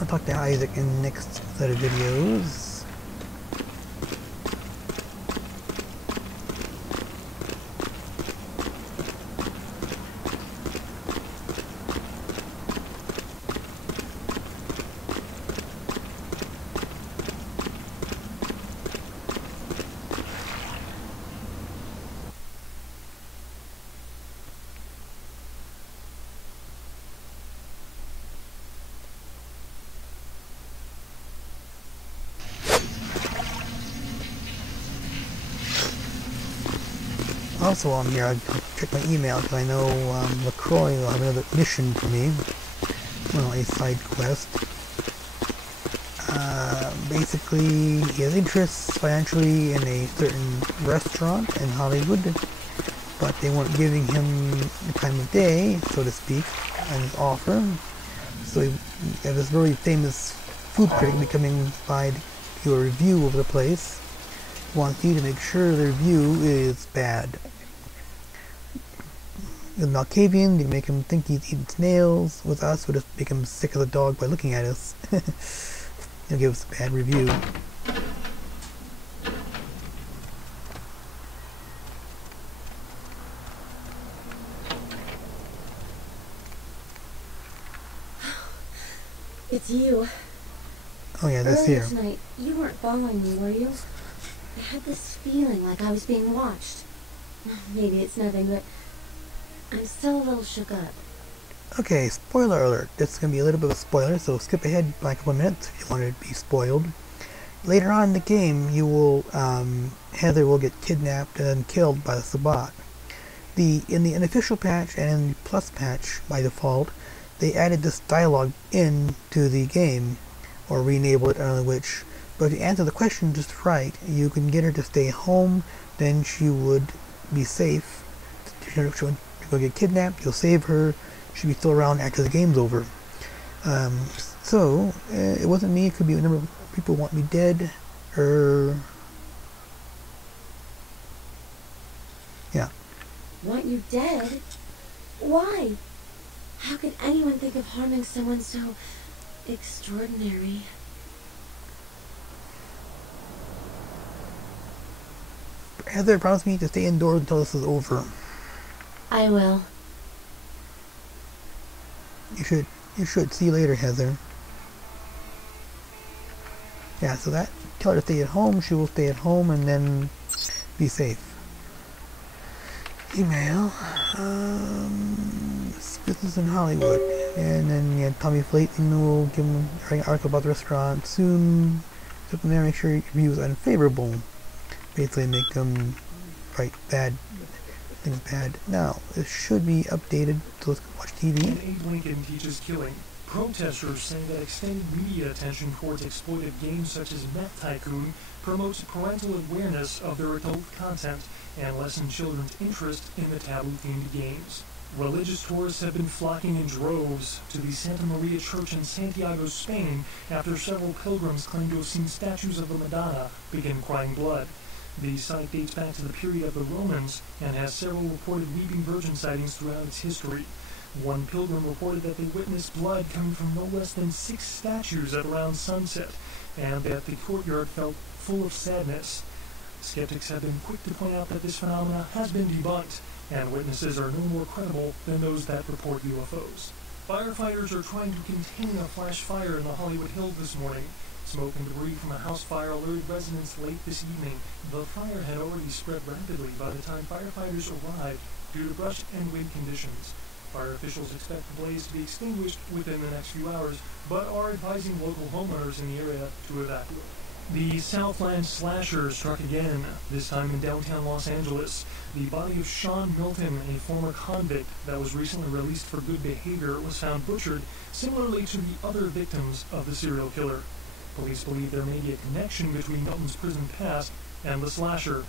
I'll talk to Isaac in the next set of videos. Also on here, I check my email because I know Mecurio will have another mission for me. Well, a side quest. Basically, he has interests financially in a certain restaurant in Hollywood, but they weren't giving him the time of day, so to speak, on his offer. So he had this very famous food critic becoming by to do a review of the place. Wants you to make sure the review is bad. With Malkavian, they make him think he's eating snails. With us, we'll just make him sick as a dog by looking at us. He'll give us a bad review. It's you. Oh yeah, this Earlier here. tonight, you weren't following me, were you? I had this feeling like I was being watched. Maybe it's nothing, but I'm still a little shook up. Okay, spoiler alert. This is going to be a little bit of a spoiler, so skip ahead by a couple of minutes if you want it to be spoiled. Later on in the game, you will, Heather will get kidnapped and killed by the Sabbat. In the Unofficial Patch and in the Plus Patch, by default, they added this dialogue into the game, or re-enabled it, I don't know which. But if you answer the question just right, you can get her to stay home, then she would be safe. She'll get kidnapped, you'll save her, she'll be still around after the game's over. It wasn't me, it could be a number of people who want me dead, or... yeah. Want you dead? Why? How could anyone think of harming someone so extraordinary? Heather promised me to stay indoors until this is over. I will. You should. See you later, Heather. Yeah, so that, tell her to stay at home, she will stay at home and then be safe. Email, business in Hollywood, and then yeah, Tommy Flayton will give him an article about the restaurant soon. So from there, make sure your review is unfavorable. Basically, make them write bad things bad. Now, this should be updated, so let's watch TV. And Abe Lincoln teaches killing. Protesters say that extended media attention towards exploitive games such as Meth Tycoon promotes parental awareness of their adult content and lessens children's interest in the taboo-themed games. Religious tourists have been flocking in droves to the Santa Maria Church in Santiago, Spain, after several pilgrims claim to have seen statues of the Madonna begin crying blood. The site dates back to the period of the Romans and has several reported weeping virgin sightings throughout its history. One pilgrim reported that they witnessed blood coming from no less than 6 statues at around sunset, and that the courtyard felt full of sadness. Skeptics have been quick to point out that this phenomena has been debunked, and witnesses are no more credible than those that report UFOs. Firefighters are trying to contain a flash fire in the Hollywood Hills this morning. Smoke and debris from a house fire alerted residents late this evening. The fire had already spread rapidly by the time firefighters arrived due to brush and wind conditions. Fire officials expect the blaze to be extinguished within the next few hours, but are advising local homeowners in the area to evacuate. The Southland slasher struck again, this time in downtown Los Angeles. The body of Sean Milton, a former convict that was recently released for good behavior, was found butchered, similarly to the other victims of the serial killer. Police believe there may be a connection between Milton's prison past and the slasher.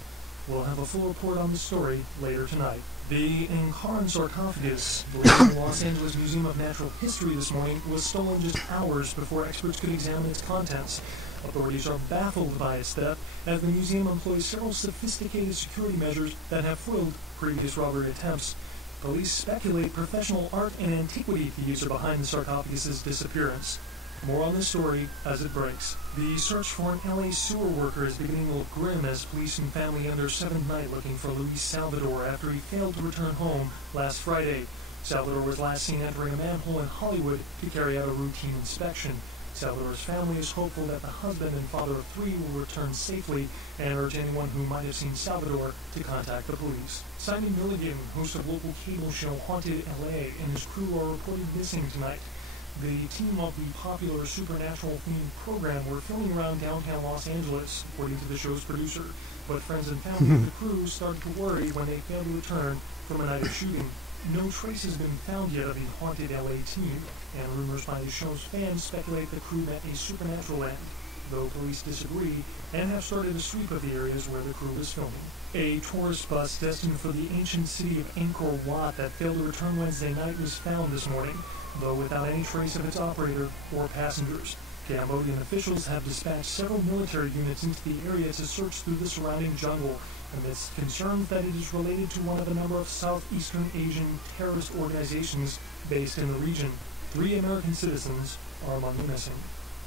We'll have a full report on the story later tonight. The Encarn sarcophagus, believed in the Los Angeles Museum of Natural History this morning, was stolen just hours before experts could examine its contents. Authorities are baffled by its theft, as the museum employs several sophisticated security measures that have foiled previous robbery attempts. Police speculate professional art and antiquity thieves are behind the sarcophagus's disappearance. More on this story as it breaks. The search for an LA sewer worker is beginning to look grim as police and family end their 7th night looking for Luis Salvador after he failed to return home last Friday. Salvador was last seen entering a manhole in Hollywood to carry out a routine inspection. Salvador's family is hopeful that the husband and father of 3 will return safely and urge anyone who might have seen Salvador to contact the police. Simon Milligan, host of local cable show Haunted LA, and his crew are reported missing tonight. The team of the popular supernatural-themed program were filming around downtown Los Angeles, according to the show's producer. But friends and family of the crew started to worry when they failed to return from a night of shooting. No trace has been found yet of the Haunted LA team, and rumors by the show's fans speculate the crew met a supernatural end, though police disagree and have started a sweep of the areas where the crew is filming. A tourist bus destined for the ancient city of Angkor Wat that failed to return Wednesday night was found this morning, though without any trace of its operator or passengers. Cambodian officials have dispatched several military units into the area to search through the surrounding jungle, amidst concerns that it is related to one of a number of Southeastern Asian terrorist organizations based in the region. 3 American citizens are among the missing.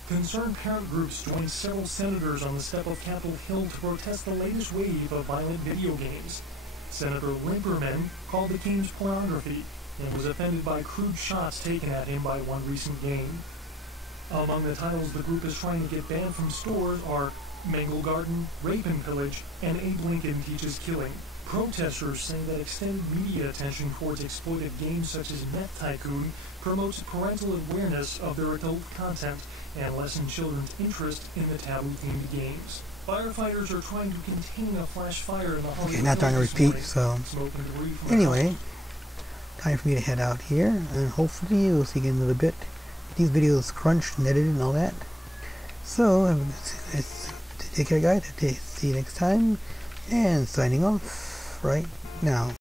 Concerned parent groups joined several senators on the step of Capitol Hill to protest the latest wave of violent video games. Senator Limperman called the games pornography and was offended by crude shots taken at him by one recent game. Among the titles the group is trying to get banned from stores are Mangle Garden, Rape and Pillage, and Abe Lincoln Teaches Killing. Protesters say that extended media attention towards exploitive games such as Meth Tycoon promotes parental awareness of their adult content and lessens children's interest in the taboo-themed games. Firefighters are trying to contain a flash fire in the Hollywood. Okay, not trying to repeat, so anyway, time for me to head out here, and hopefully you'll see again in a little bit. These videos crunched and edited and all that. So, take care guys, see you next time, and signing off right now.